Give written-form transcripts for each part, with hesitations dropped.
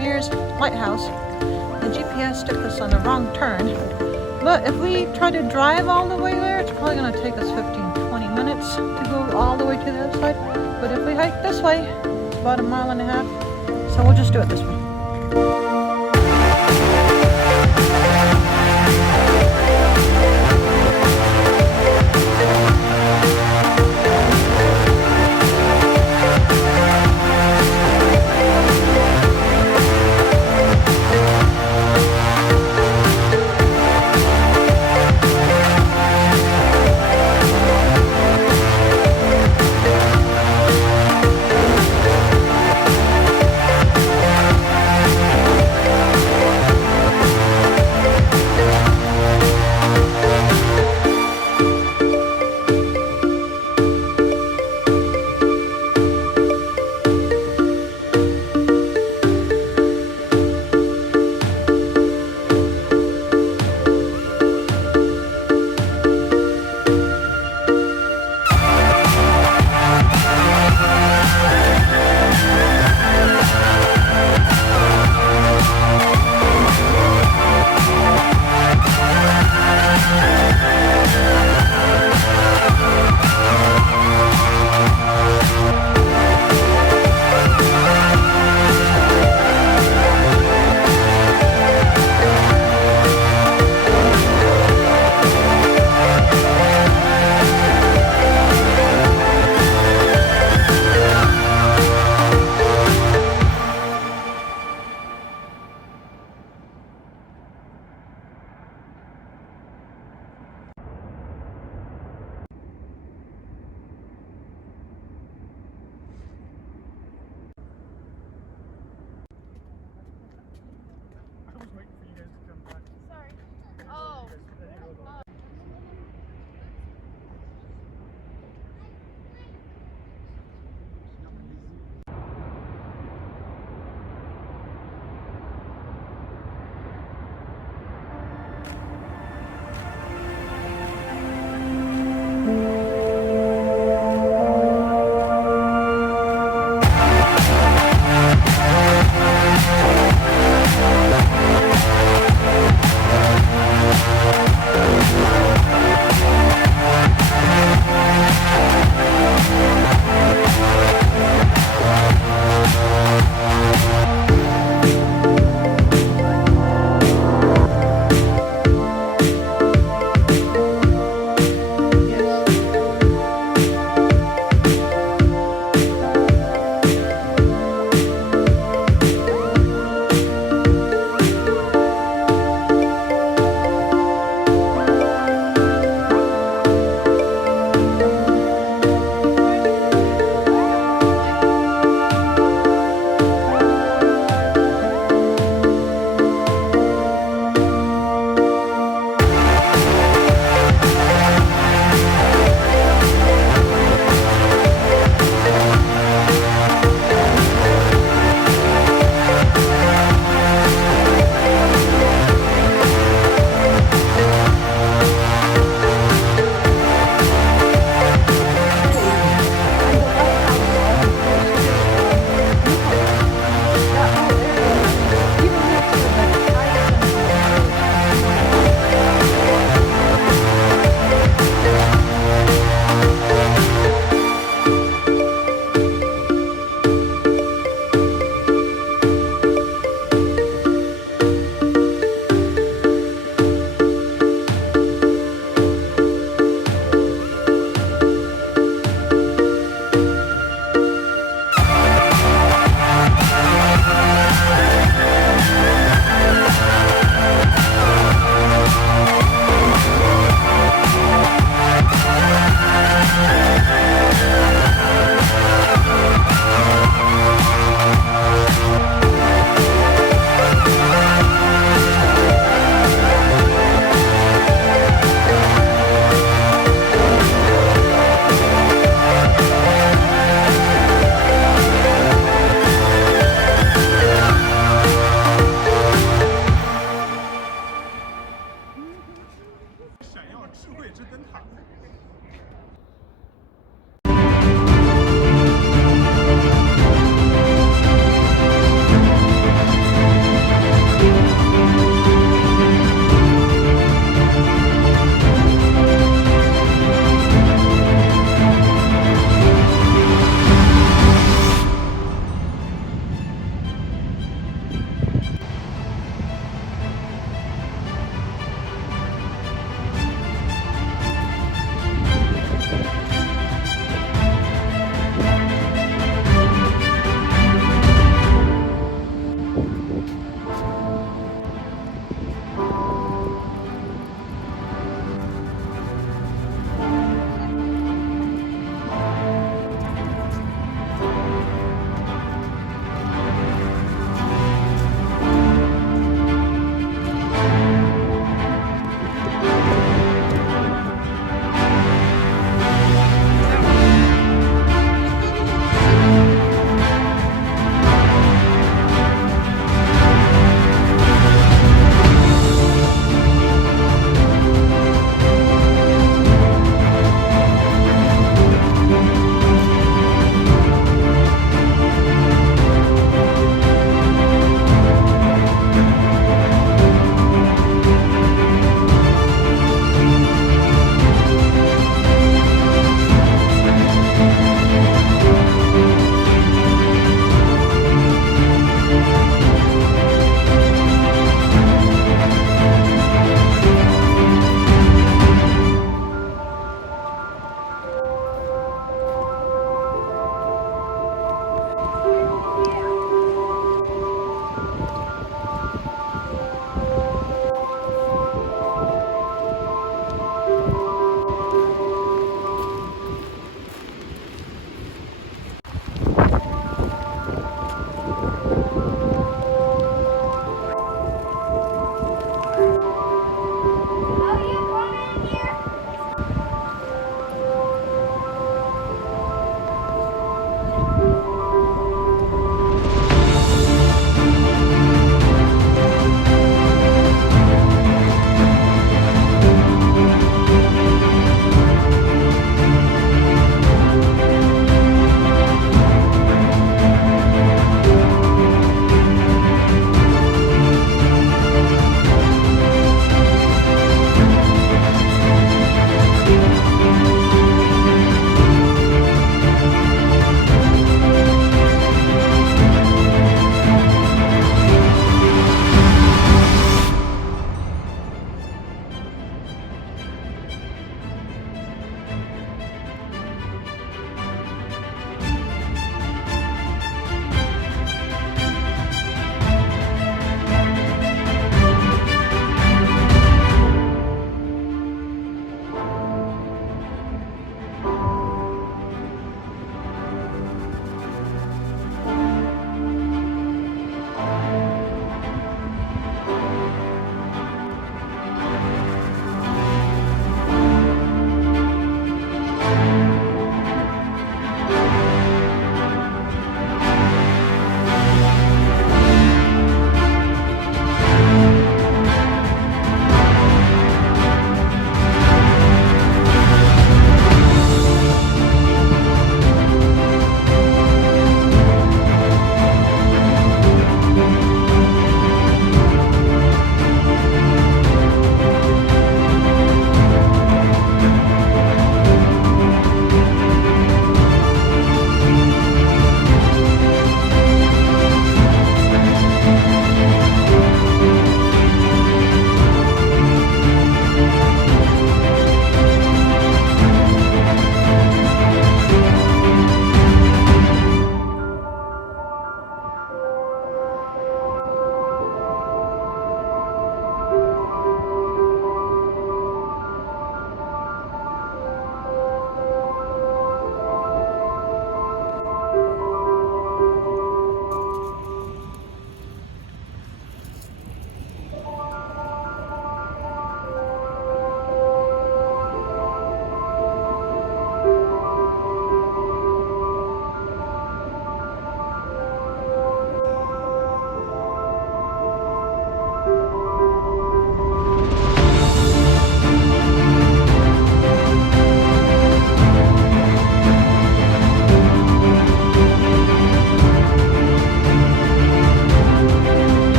Mears Lighthouse. The GPS took us on the wrong turn. But if we try to drive all the way there, it's probably going to take us 15-20 minutes to go all the way to the other side. But if we hike this way, it's about 1.5 miles. So we'll just do it this way.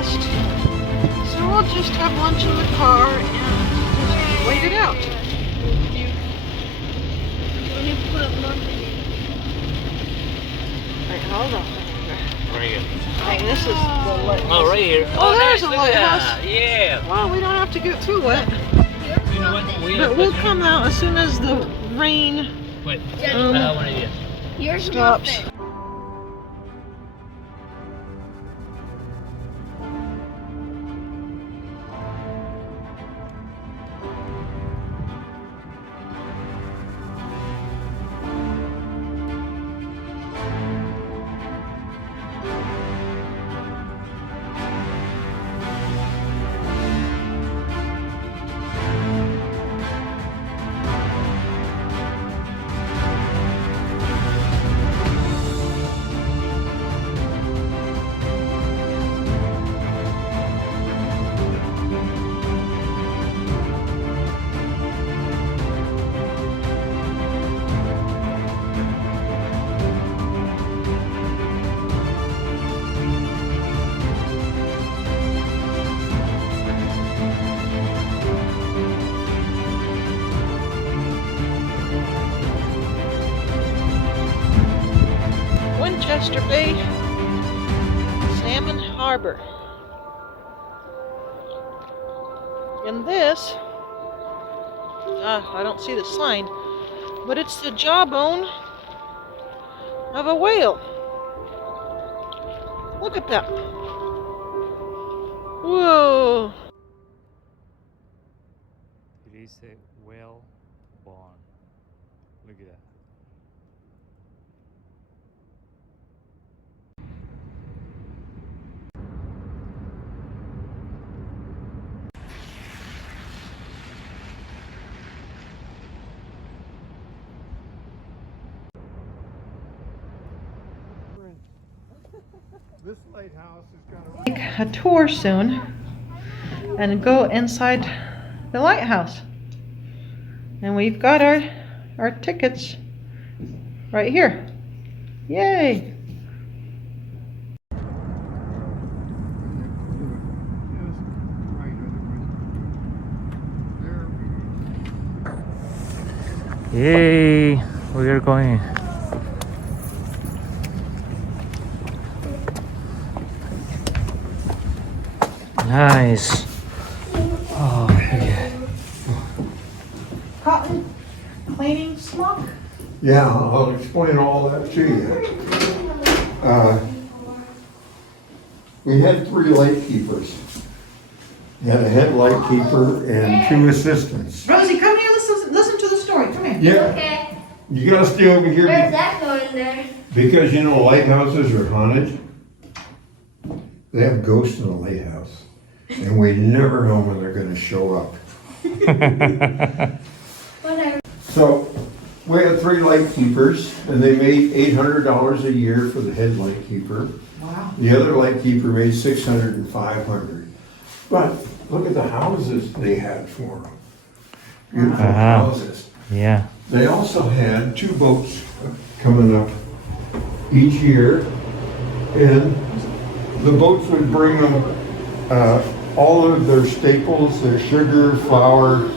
passed. So we'll just have lunch in the car and just wait it out. Wait, hold on. Right here. Hey, this is the lighthouse. Oh, right here. Oh, there's nice. a lighthouse. Yeah. Well, we don't have to get too wet. You know what? But we'll come out as soon as the rain Wait, I have one idea. stops. Winchester Bay, Salmon Harbor. And this, I don't see the sign, but it's the jawbone of a whale. Look at that. Whoa. It is a whale bone. Look at that. This lighthouse is going to Take a tour soon and go inside the lighthouse. And we've got our tickets right here. Yay! Yay! We are going. Nice. Oh, look at it. Cotton cleaning smock. Yeah, I'll explain all that to you. We had 3 lightkeepers. We had a head lightkeeper and 2 assistants. Rosie, come here. Listen to the story. Come here. Yeah, Okay. you gotta stay over here Where's that going there? because you know lighthouses are haunted. They have ghosts in the lighthouse, and we never know when they're gonna show up. Whatever. So we had 3 lightkeepers, and they made $800 a year for the head lightkeeper. Wow. The other lightkeeper made $600 and $500. But look at the houses they had for them. Beautiful Wow. houses. Yeah. They also had 2 boats coming up each year, and the boats would bring them all of their staples, their sugar, flour.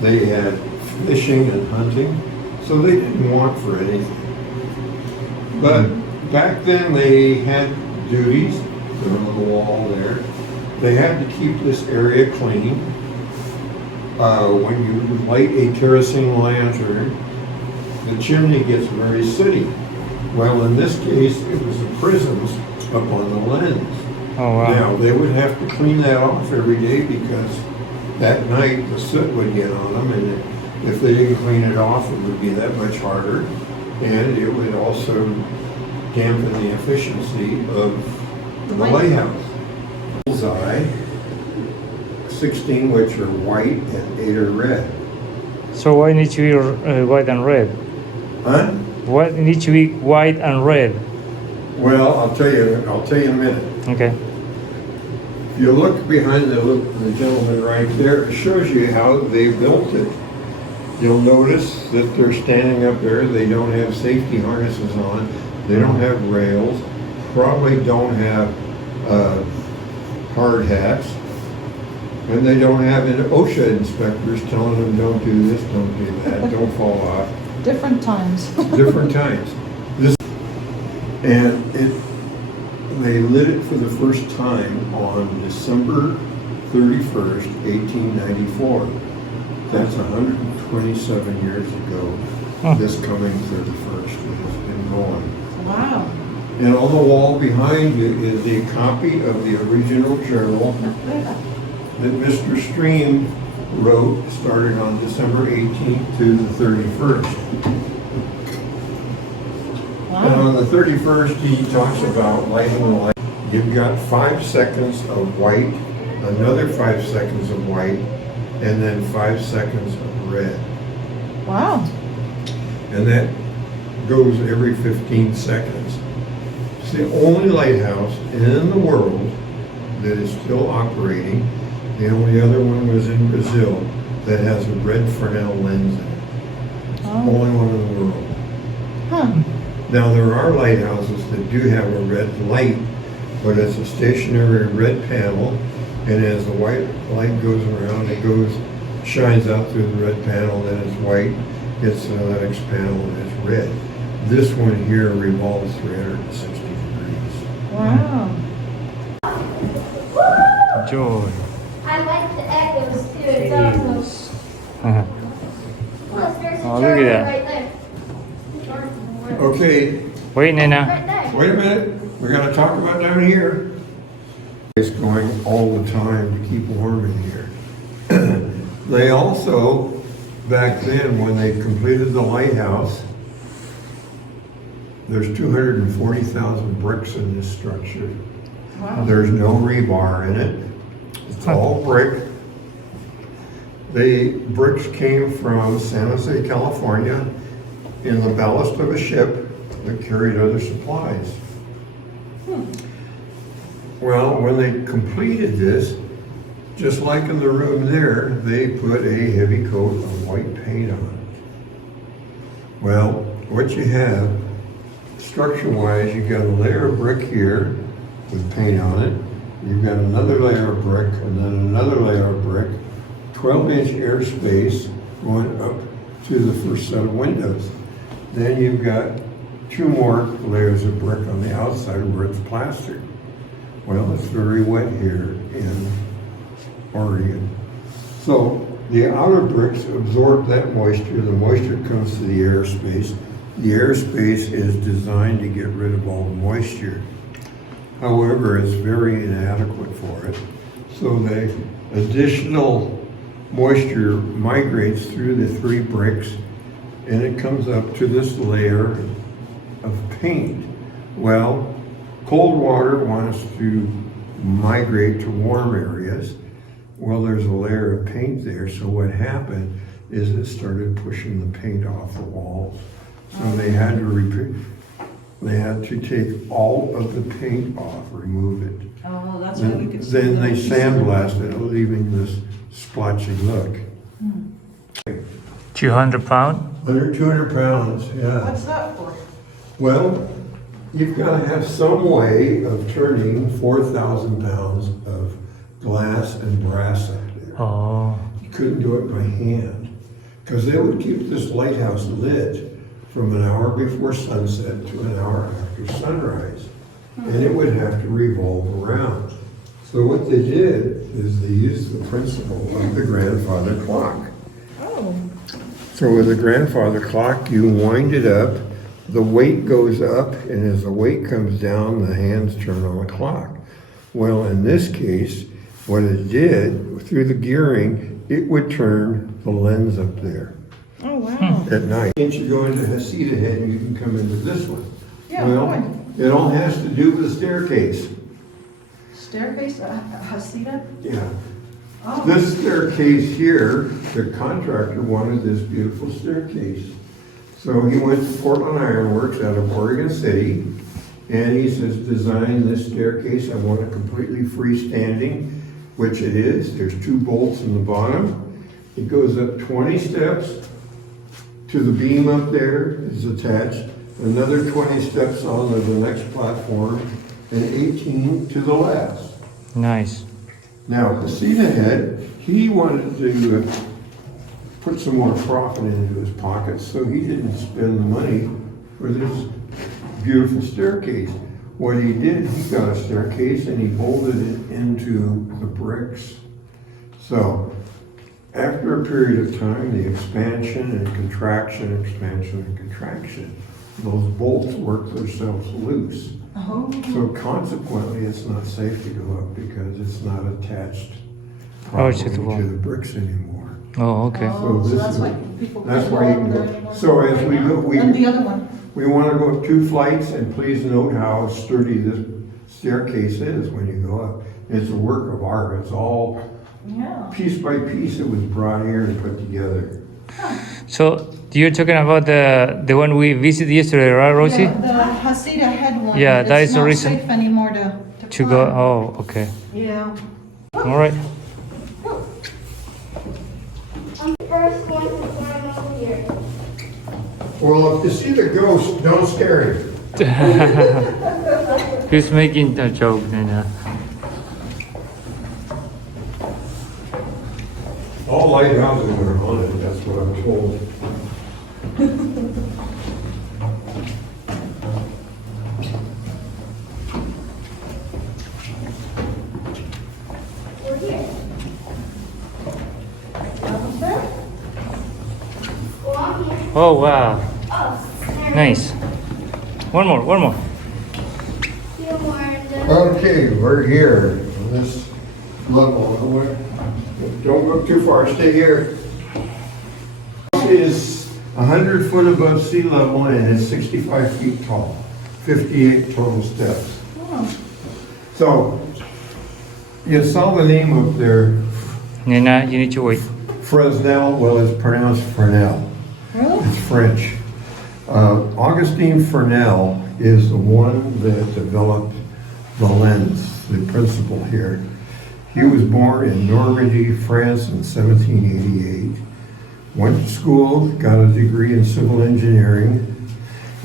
They had fishing and hunting, so they didn't want for anything. But back then they had duties, they're on the wall there. They had to keep this area clean. When you light a kerosene lantern, the chimney gets very sooty. Well, in this case, it was the prisms up on the lens. Oh wow. Now, they would have to clean that off every day because that night the soot would get on them, and if they didn't clean it off, it would be that much harder. And it would also dampen the efficiency of the lighthouse. Bullseye, 16 which are white and 8 are red. So why need to be white and red? Huh? Why need to be white and red? Well, I'll tell you in a minute. Okay. If you look behind the gentleman right there, it shows you how they built it. You'll notice that they're standing up there. They don't have safety harnesses on. They don't have rails. probably don't have hard hats, and they don't have OSHA inspectors telling them don't do this, don't do that, don't fall off. Different times. Different times. They lit it for the first time on December 31st, 1894. That's 127 years ago. This coming 31st, it's been going. Wow. And on the wall behind you is a copy of the original journal that Mr. Stream wrote, starting on December 18th to the 31st. And on the 31st, he talks about lighting the light. You've got 5 seconds of white, another 5 seconds of white, and then 5 seconds of red. Wow. And that goes every 15 seconds. It's the only lighthouse in the world that is still operating. The only other one was in Brazil that has a red Fresnel lens in it. It's the only one in the world. Huh. Now, there are lighthouses that do have a red light, but it's a stationary red panel, and as the white light goes around, it shines out through the red panel, then it's white, hits the next panel, and it's red. This one here revolves 360 degrees. Wow. Joy. I like the echoes too. It's awesome. Look, there's a Oh, look at that. right there. Okay, Wait, Nana. Right there. wait a minute, we gotta talk about down here. It's going all the time to keep warm in here. They also, back then, when they completed the lighthouse, there's 240,000 bricks in this structure. Wow. There's no rebar in it. It's all brick. The bricks came from San Jose, California, in the ballast of a ship that carried other supplies. Well, when they completed this, just like in the room there, they put a heavy coat of white paint on it. Well, what you have, structure-wise, you've got a layer of brick here with paint on it. You've got another layer of brick, and then another layer of brick, 12-inch airspace going up to the first set of windows. Then you've got 2 more layers of brick on the outside where it's plastered. Well, it's very wet here in Oregon. So the outer bricks absorb that moisture. The moisture comes to the airspace. The airspace is designed to get rid of all the moisture. However, it's very inadequate for it. So the additional moisture migrates through the 3 bricks, and it comes up to this layer of paint. Well, cold water wants to migrate to warm areas. Well, there's a layer of paint there, so what happened is it started pushing the paint off the walls. So they had to take all of the paint off, remove it. Oh, that's why we could see. Then they the- sandblasted it, leaving this splotchy look. 200 pound? Under 200 pounds, yeah. What's that for? Well, you've got to have some way of turning 4,000 pounds of glass and brass up there. Oh. You couldn't do it by hand, because they would keep this lighthouse lit from an hour before sunset to an hour after sunrise. And it would have to revolve around. So what they did is they used the principle of the grandfather clock. Oh. So with a grandfather clock, you wind it up, the weight goes up, and as the weight comes down, the hands turn on the clock. Well, in this case, what it did, through the gearing, it would turn the lens up there Oh, wow. at night. Can't you go into Hasita Head and you can come into this one? Yeah, Well, why? it all has to do with the staircase. Staircase, Hasita? Yeah. Oh. This staircase here, the contractor wanted this beautiful staircase. So he went to Portland Iron Works out of Oregon City, and he says, design this staircase. I want it completely freestanding, which it is. There's 2 bolts in the bottom. It goes up 20 steps to the beam up there is attached. Another 20 steps on to the next platform, and 18 to the last. Nice. Now, the seat ahead, he wanted to put some more profit into his pockets, so he didn't spend the money for this beautiful staircase. What he did, he got a staircase and he bolted it into the bricks. So, after a period of time, the expansion and contraction, those bolts work themselves loose. Oh. So consequently, it's not safe to go up because it's not attached Oh, properly to the wall. to the bricks anymore. Oh, okay. Oh, so this that's is- why people That's can't why you go can up there go. anymore. So as we go, And the other one. we want to go up 2 flights, and please note how sturdy this staircase is when you go up. It's a work of art. It's all Yeah. piece by piece. It was brought here and put together. So you're talking about the one we visited yesterday, right, Rosie? Yeah, the Hasida head one. Yeah, that it's is the not reason safe anymore to To go. climb. Oh, okay. Yeah. All right. I'm the first one to climb over here. Well, if you see the ghost, don't scare him. He's making a joke, Nina. All lighthouses are haunted, that's what I'm told. We're here. Well, I'm here. Oh, wow. Oh, there. Nice. One more, one more. Few more and then- Okay, we're here on this level. Don't go too far, stay here. It is 100 foot above sea level and it's 65 feet tall, 58 total steps. So, you saw the name of their Nina, you need to wait. Fresnel, well, it's pronounced Fresnel. Really? It's French. Augustine Fresnel is the one that developed the lens, the principle here. He was born in Normandy, France in 1788. Went to school, got a degree in civil engineering,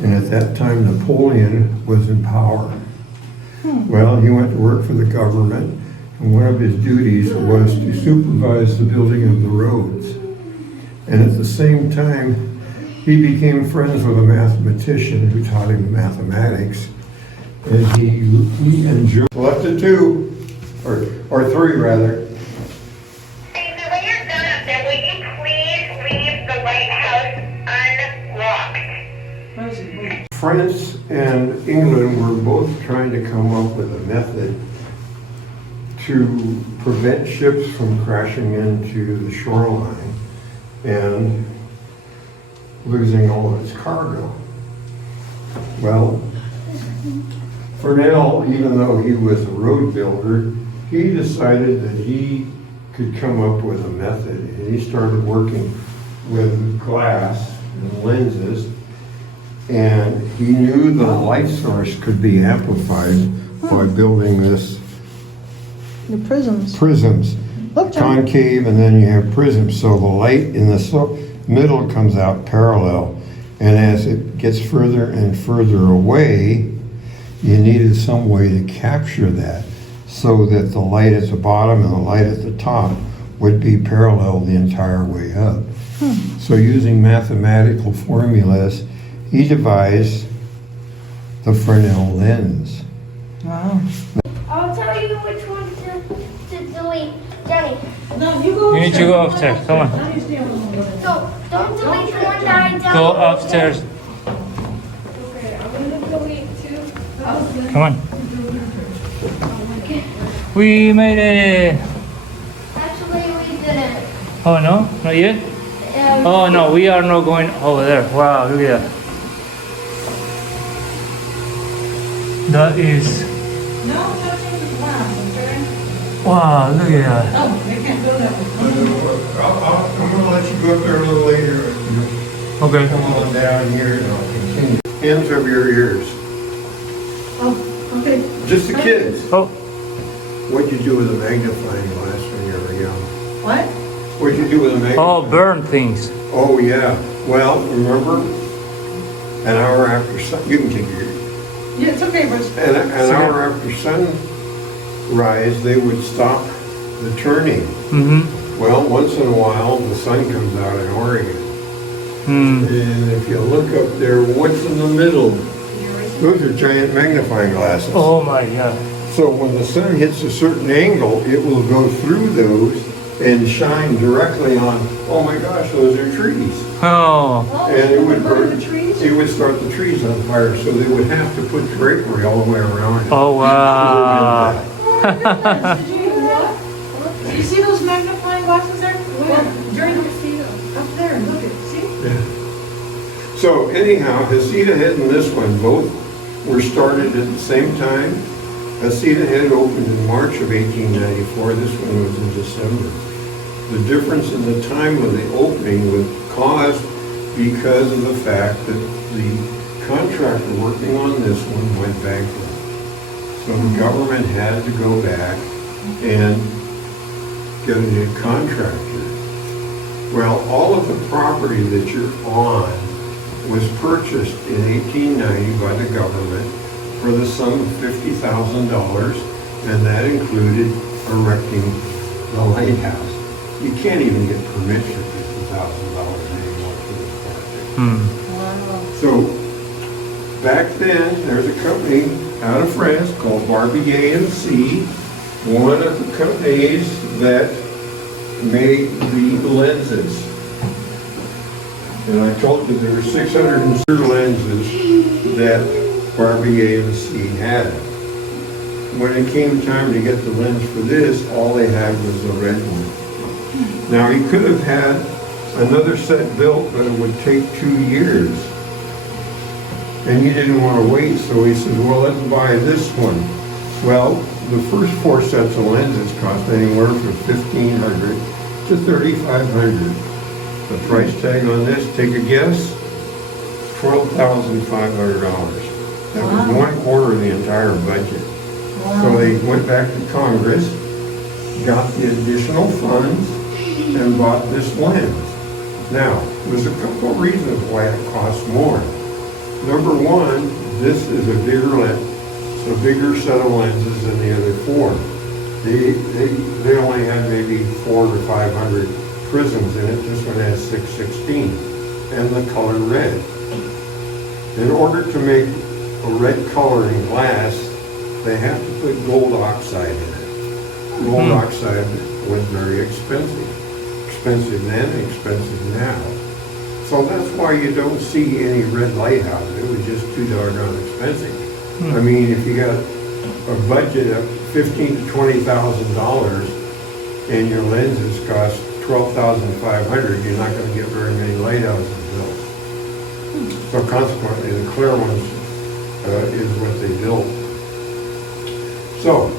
and at that time Napoleon was in power. Well, he went to work for the government, and one of his duties was to supervise the building of the roads. And at the same time, he became friends with a mathematician who taught him mathematics, and he enjoyed. Left at 2, or 3 rather. Hey, so when you're done up there, will you please leave the lighthouse unlocked? France and England were both trying to come up with a method to prevent ships from crashing into the shoreline and losing all of its cargo. Well, Fresnel, even though he was a road builder, he decided that he could come up with a method, and he started working with glass and lenses, and he knew the light source could be amplified by building this The prisms. prisms, Look, John. concave, and then you have prisms, so the light in the middle comes out parallel, and as it gets further and further away, you needed some way to capture that so that the light at the bottom and the light at the top would be parallel the entire way up. So using mathematical formulas, he devised the Fresnel lens. Wow. I'll tell you which one to delete. Jenny, No, you go You need to go upstairs. Come on. don't delete the one that I downloaded. Go upstairs. Okay, I'm gonna delete 2. Come on. We made it. Actually, we didn't. Oh, no? Not yet? Oh, no, we are not going over there. Wow, look at that. That is. No touching the glass, okay? Wow, look at that. Oh, they can't go that way. I'm gonna let you go up there a little later. Okay. Come on down here and I'll continue. Ends of your ears. Oh, okay. Just the kids. Oh, What'd you do with a magnifying glass when you were young? What? What'd you do with a magnifying? oh, burn things. Oh, yeah. Well, remember, an hour after, you can take your, Yeah, it's okay, Bruce. An hour after sunrise, they would stop the turning. Mm-hmm. Well, once in a while, the sun comes out in Oregon. Mm. And if you look up there, what's in the middle? Those are giant magnifying glasses. Oh my God. So when the sun hits a certain angle, it will go through those and shine directly on, oh my gosh, those are trees. Oh. And it would burn burn, the trees? it would start the trees on fire, so they would have to put drapery all the way around it. Oh wow. Did you look? Do you see those magnifying glasses there? During the up there, look at, see? Yeah. So anyhow, Heceta Head and this one both were started at the same time. Heceta Head opened in March of 1894. This one was in December. The difference in the time of the opening was caused because of the fact that the contractor working on this one went bankrupt. So the government had to go back and get a new contractor. Well, all of the property that you're on was purchased in 1890 by the government for the sum of $50,000, and that included erecting the lighthouse. You can't even get permits for $50,000 anymore for this project. Hmm. So back then, there's a company out of France called Barbie AMC, one of the companies that made the lenses. And I told you there were 602 lenses that Barbie AMC had. When it came time to get the lens for this, all they had was the red one. Now, he could have had another set built, but it would take 2 years. And he didn't want to wait, so he said, well, let's buy this one. Well, the first 4 sets of lenses cost anywhere from $1,500 to $3,500. The price tag on this, take a guess, $12,500. That was 1/4 of the entire budget. So they went back to Congress, got the additional funds, and bought this lens. Now, there's a couple of reasons why it costs more. Number one, this is a bigger lens. It's a bigger set of lenses than the other 4. They only had maybe 400 to 500 prisms in it. This one has 616, and the color red. In order to make a red color in glass, they have to put gold oxide in it. Gold oxide was very expensive. Expensive then, expensive now. So that's why you don't see any red lighthouses. It was just too doggone expensive. I mean, if you got a budget of $15,000 to $20,000 and your lenses cost $12,500, you're not going to get very many lighthouses built. So consequently, the clear ones is what they built. So,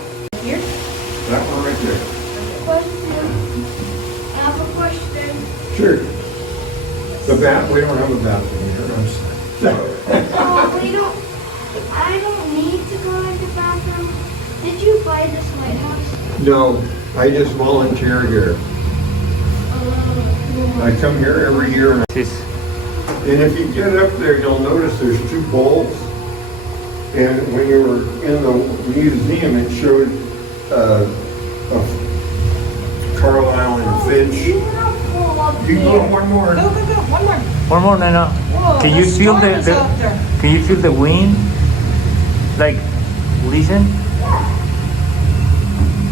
Here? that one right there. Question. I have a question. Sure. We don't have a bathroom here, I'm sorry. I don't need to go to the bathroom. Did you buy this lighthouse? No, I just volunteer here. I come here every year, and if you get up there, you'll notice there's 2 bowls. And when you were in the museum, it showed a Carlisle and Finch. You go one more. Go, one more. One more, Nana. Whoa, Can you there's feel storms out there. Can you feel the wind? Like, listen.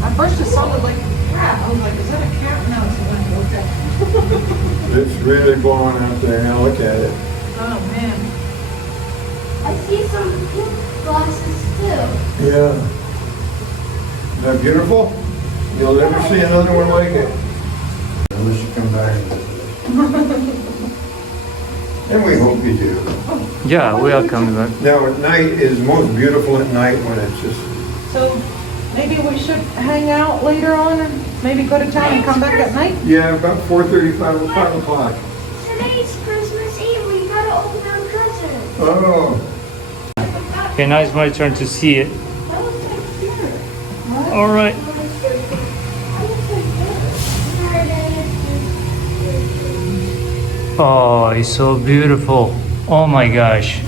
At first it sounded like crap. I was like, is that a cat? No, it's a wind. Okay. It's really blowing out there. Now look at it. Oh, man. I see some pink glasses too. Yeah. Isn't that beautiful? You'll never see another one like it. Unless you come back. And we hope you do. Yeah, we are coming back. Now at night is most beautiful at night when it's just, So maybe we should hang out later on and maybe go to town and come back at night? yeah, about 4:30, 5 o'clock. Today's Christmas Eve. We gotta open our presents. Oh, Okay, now it's my turn to see it. That looks like here. All right. Oh, it's so beautiful. Oh my gosh.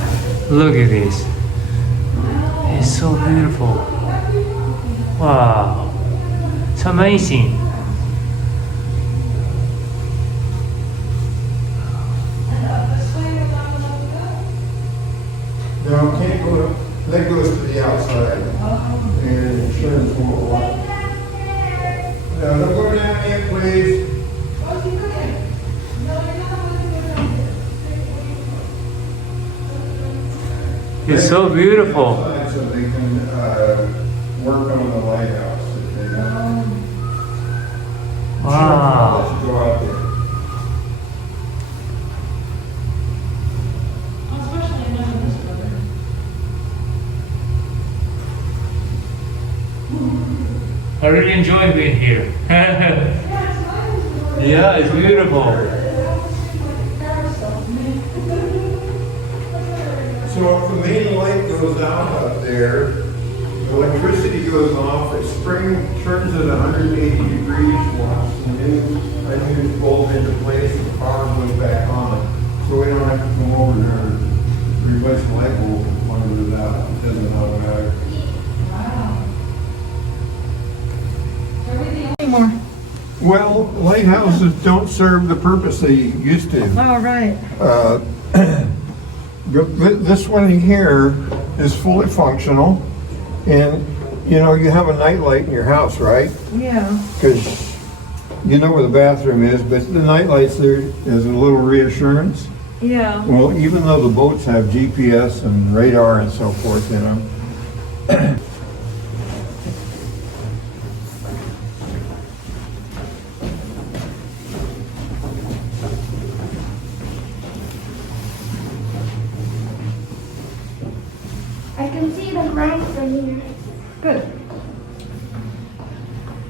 Look at this. it's so beautiful. Wow. It's amazing. No, can't go, that goes to the outside. And insurance won't allow. No, don't go down yet, please. It's so beautiful. So they can work on the lighthouse. If they want. Wow. Let's go out there. I really enjoy being here. Yeah, it's beautiful. So if the main light goes out up there, the electricity goes off, it spring turns at 180 degrees, locks the new bulb into place, and the power goes back on. So we don't have to come over there and replace the light bulb when it is out. It doesn't automatically. Anymore. Well, lighthouses don't serve the purpose they used to. All right. This one here is fully functional, and you know, you have a night light in your house, right? Yeah. Because you know where the bathroom is, but the night lights there is a little reassurance. Yeah. Well, even though the boats have GPS and radar and so forth in them, I can see the ground from here. Good.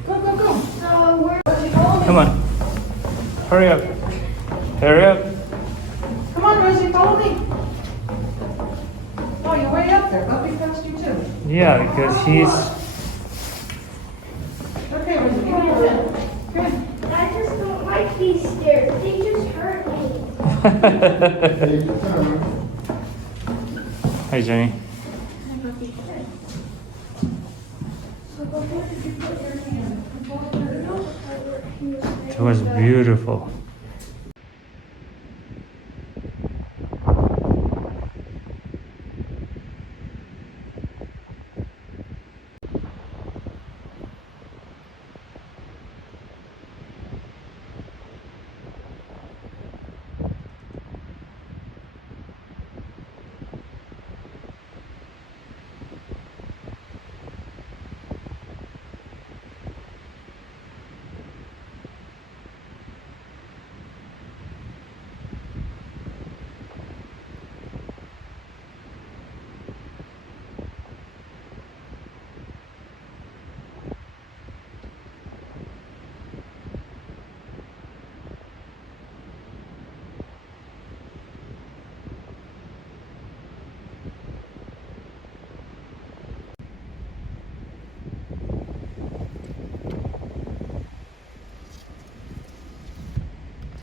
Go, go, go. So we're Come on. Hurry up. Hurry up. Come on, Rosie, follow me. Oh, you're way up there. I'll be past you too. Yeah, because he's... Okay, Rosie, come on. Come on. I just don't like these stairs. They just hurt me. Hi, Jenny. It was beautiful.